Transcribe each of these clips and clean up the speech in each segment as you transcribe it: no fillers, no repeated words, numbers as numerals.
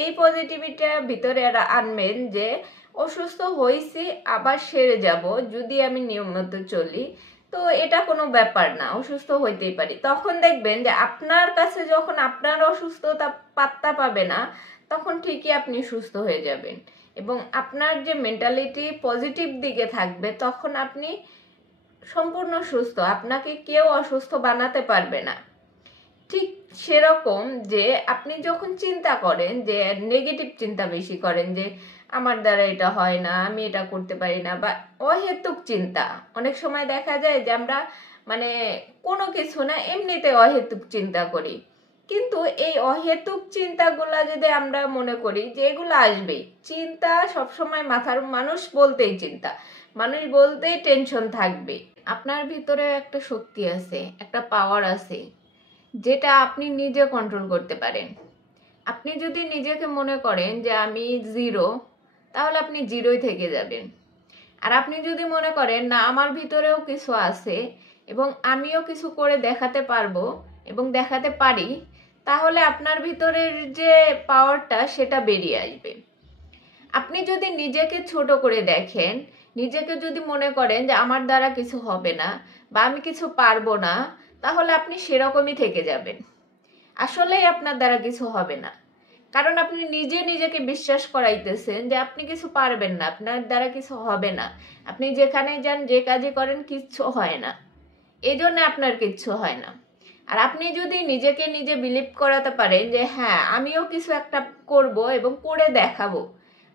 এই পজিটিভিটিটা ভিতরে আনবেন যে অসুস্থ হয়েছি আবার সেরে যাব যদি আমি নিয়মিত চলি, তো এটা কোনো ব্যাপার না, অসুস্থ হইতেই পারি। তখন দেখবেন যে আপনার কাছে যখন আপনার অসুস্থতা পাত্তা পাবে না, তখন ঠিকই আপনি সুস্থ হয়ে যাবেন এবং আপনার যে মেন্টালিটি পজিটিভ দিকে থাকবে, তখন আপনি সম্পূর্ণ সুস্থ, আপনাকে কেউ অসুস্থ বানাতে পারবে না। ঠিক সেরকম যে আপনি যখন চিন্তা করেন, যে নেগেটিভ চিন্তা বেশি করেন, যে আমার দ্বারা এটা হয় না, আমি এটা করতে পারি না, বা অহেতুক চিন্তা, অনেক সময় দেখা যায় যে আমরা মানে কোনো কিছু না এমনিতে অহেতুক চিন্তা করি, কিন্তু এই অহেতুক চিন্তাগুলা যদি আমরা মনে করি যে এগুলো আসবেই, চিন্তা সবসময় মাথার, মানুষ বলতেই চিন্তা, মানুষ বলতেই টেনশন থাকবে। আপনার ভিতরে একটা শক্তি আছে, একটা পাওয়ার আছে, যেটা আপনি নিজে কন্ট্রোল করতে পারেন। আপনি যদি নিজেকে মনে করেন যে আমি জিরো, তাহলে আপনি জিরোই থেকে যাবেন। আর আপনি যদি মনে করেন না আমার ভিতরেও কিছু আছে এবং আমিও কিছু করে দেখাতে পারবো এবং দেখাতে পারি, তাহলে আপনার ভিতরের যে পাওয়ারটা সেটা বেরিয়ে আসবে। আপনি যদি নিজেকে ছোট করে দেখেন, নিজেকে যদি মনে করেন যে আমার দ্বারা কিছু হবে না বা আমি কিছু পারবো না, তাহলে আপনি সেরকমই থেকে যাবেন। আসলেই আপনার দ্বারা কিছু হবে না, কারণ আপনি নিজে নিজেকে বিশ্বাস করাইতেছেন যে আপনি কিছু পারবেন না, আপনার দ্বারা কিছু হবে না। আপনি যেখানে যান, যে কাজে করেন, কিচ্ছু হয় না, এই জন্য আপনার কিচ্ছু হয় না। আর আপনি যদি নিজেকে নিজে বিলিভ করাতে পারেন যে হ্যাঁ আমিও কিছু একটা করব এবং করে দেখাবো,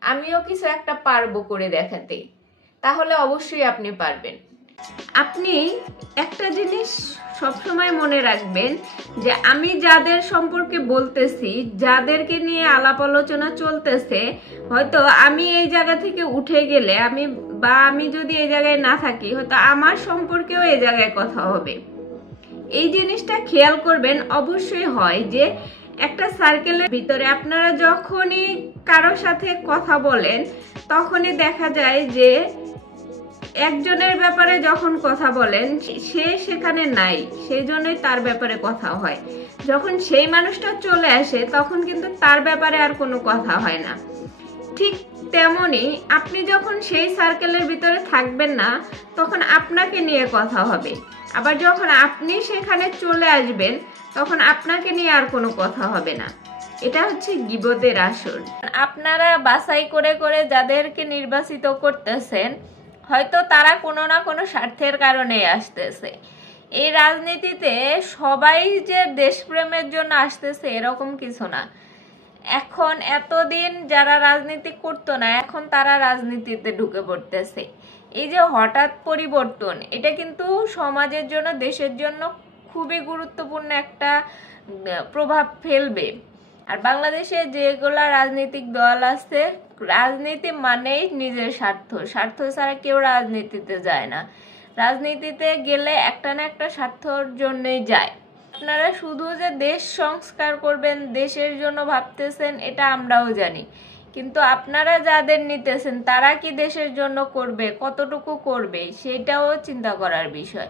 আমিও কিছু একটা পারবো করে দেখাতে, তাহলে অবশ্যই আপনি পারবেন। আপনি একটা জিনিস সবসময় মনে রাখবেন যে আমি যাদের সম্পর্কে বলতেছি, যাদেরকে নিয়ে আলাপ আলোচনা চলতেছে, হয়তো আমি এই জায়গা থেকে উঠে গেলে, আমি যদি এই জায়গায় না থাকি, হয়তো আমার সম্পর্কেও এই জায়গায় কথা হবে। এই জিনিসটা খেয়াল করবেন। অবশ্যই হয় যে একটা সার্কেলের ভিতরে আপনারা যখনই কারোর সাথে কথা বলেন, তখনই দেখা যায় যে একজনের ব্যাপারে যখন কথা বলেন সে সেখানে নাই, সেই জন্যই তার ব্যাপারে কথা হয়। যখন সেই মানুষটা চলে আসে, তখন কিন্তু তার ব্যাপারে আর কোনো কথা হয় না। ঠিক তেমনি আপনি যখন সেই সার্কেলের ভিতরে থাকবেন না, তখন আপনাকে নিয়ে কথা হবে। আবার যখন আপনি সেখানে চলে আসবেন, তখন আপনাকে নিয়ে আর কোনো কথা হবে না। এটা হচ্ছে গীবতের আসর। আপনারা বাছাই করে করে যাদেরকে নির্বাচিত করতেছেন, হয়তো তারা কোনো না কোনো স্বার্থের কারণে আসতেছে। এই রাজনীতিতে সবাই যে দেশপ্রেমের জন্য আসতেছে এরকম কিছু না। এখন এতদিন যারা রাজনীতি করতো না, এখন তারা রাজনীতিতে ঢুকে পড়তেছে। এই যে হঠাৎ পরিবর্তন, এটা কিন্তু সমাজের জন্য, দেশের জন্য খুবই গুরুত্বপূর্ণ একটা প্রভাব ফেলবে। আর বাংলাদেশে যেগুলা রাজনৈতিক দল আছে, রাজনীতি মানেই নিজের স্বার্থ, স্বার্থ ছাড়া কেউ রাজনীতিতে যায় না। রাজনীতিতে গেলে একটা না একটা স্বার্থর জন্যই যায়। আপনারা শুধু যে দেশ সংস্কার করবেন, দেশের জন্য ভাবতেছেন, এটা আমরাও জানি, কিন্তু আপনারা যাদের নিতেছেন তারা কি দেশের জন্য করবে, কতটুকু করবে, সেটাও চিন্তা করার বিষয়।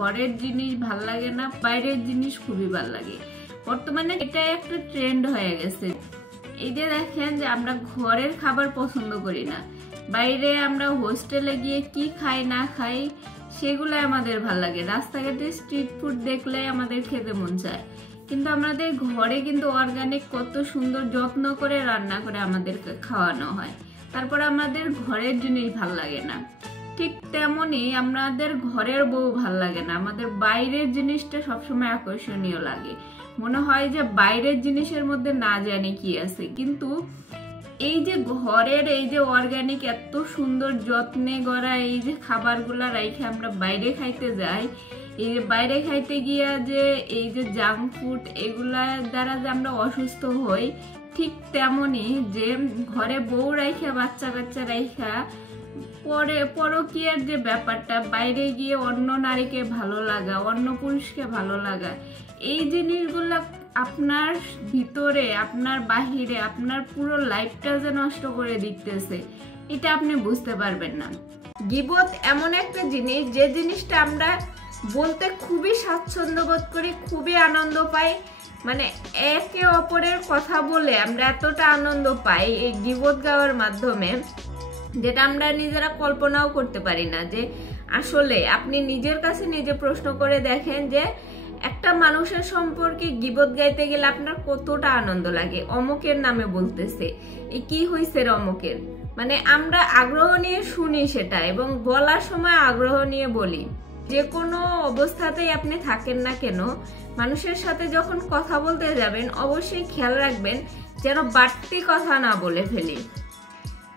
ঘরের জিনিস ভাল লাগে না, বাইরের জিনিস খুবই ভাল লাগে। বর্তমানে এটা একটা ট্রেন্ড হয়ে গেছে। এই যে দেখেন যে আমরা ঘরের খাবার পছন্দ করি না, বাইরে আমরা হোস্টেলে গিয়ে কি খাই না খাই সেগুলো আমাদের ভাল লাগে। রাস্তাঘাটে স্ট্রিট ফুড দেখলে আমাদের খেতে মন চায়, কিন্তু আমাদের ঘরে কিন্তু অর্গানিক কত সুন্দর যত্ন করে রান্না করে আমাদেরকে খাওয়ানো হয়, তারপর আমাদের ঘরের জিনিস ভাল লাগে না। ঠিক তেমনি আমাদের ঘরের বউ ভাল লাগে না, আমাদের বাইরের জিনিসটা সবসময় আকর্ষণীয় লাগে। মনে হয় যে বাইরের জিনিসের মধ্যে না জানি কি আছে, কিন্তু এই যে ঘরের এই যে অর্গানিক এত সুন্দর যত্নে গড়া এই যে খাবারগুলা রাইখে আমরা বাইরে খাইতে যাই, এই যে বাইরে খাইতে গিয়া যে এই যে জাঙ্ক ফুড, এগুলার দ্বারা যে আমরা অসুস্থ হই, ঠিক তেমনি যে ঘরে বউ রাইখা, বাচ্চা কাচ্চা রাইখা পরকীয়ার যে ব্যাপারটা, বাইরে গিয়ে অন্য নারীকে ভালো লাগা, অন্য পুরুষকে ভালো লাগা, এই জিনিসগুলা আপনার ভিতরে, আপনার বাহিরে, আপনার পুরো লাইফটা যে নষ্ট করে দিতেছে, এটা আপনি বুঝতে পারবেন না। গীবত এমন একটা জিনিস, যে জিনিসটা আমরা বলতে খুবই স্বাচ্ছন্দ্য বোধ করি, খুবই আনন্দ পাই, মানে একে অপরের কথা বলে আমরা এতটা আনন্দ পাই এই গীবত গাওয়ার মাধ্যমে, যেটা আমরা নিজেরা কল্পনাও করতে পারি না। যে আসলে আপনি নিজের কাছে নিজে প্রশ্ন করে দেখেন যে একটা মানুষের সম্পর্কে গীবত গাইতে গেলে আপনার কতটা আনন্দ লাগে। অমুকের নামে বলতেছে, এই কি হয়েছে রে অমুকের, মানে আমরা আগ্রহ নিয়ে শুনি সেটা, এবং বলার সময় আগ্রহ নিয়ে বলি। যে কোনো অবস্থাতেই আপনি থাকেন না কেন, মানুষের সাথে যখন কথা বলতে যাবেন অবশ্যই খেয়াল রাখবেন যেন বাড়তি কথা না বলে ফেলি।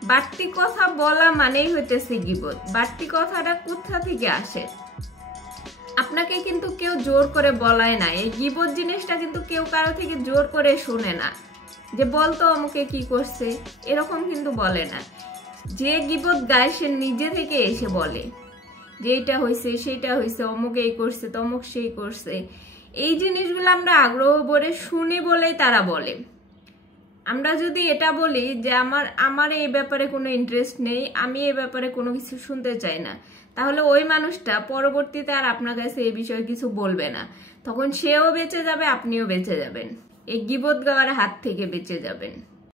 বাড়তি কথা বলা মানেই হইতেছে গীবত। বাড়তি কথাটা কোথা থেকে আসে? আপনাকে কিন্তু কেউ জোর করে বলায় না। এই গীবত জিনিসটা কিন্তু কেউ কারো থেকে জোর করে শুনে না, যে বলতো অমুকে কি করছে, এরকম কিন্তু বলে না। যে গীবত গায় সে নিজে থেকে এসে বলে যে এইটা হয়েছে, সেইটা হয়েছে, অমুক এই করছে, তমুক সেই করছে। এই জিনিসগুলো আমরা আগ্রহ ভরে শুনি বলেই তারা বলে। আমরা যদি এটা বলি যে আমার এই ব্যাপারে কোনো ইন্টারেস্ট নেই, আমি এই ব্যাপারে কোনো কিছু শুনতে চাই না, তাহলে ওই মানুষটা পরবর্তীতে আর আপনার কাছে এই বিষয়ে কিছু বলবে না। তখন সেও বেঁচে যাবে, আপনিও বেঁচে যাবেন, এই গীবত গাওয়ার হাত থেকে বেঁচে যাবেন।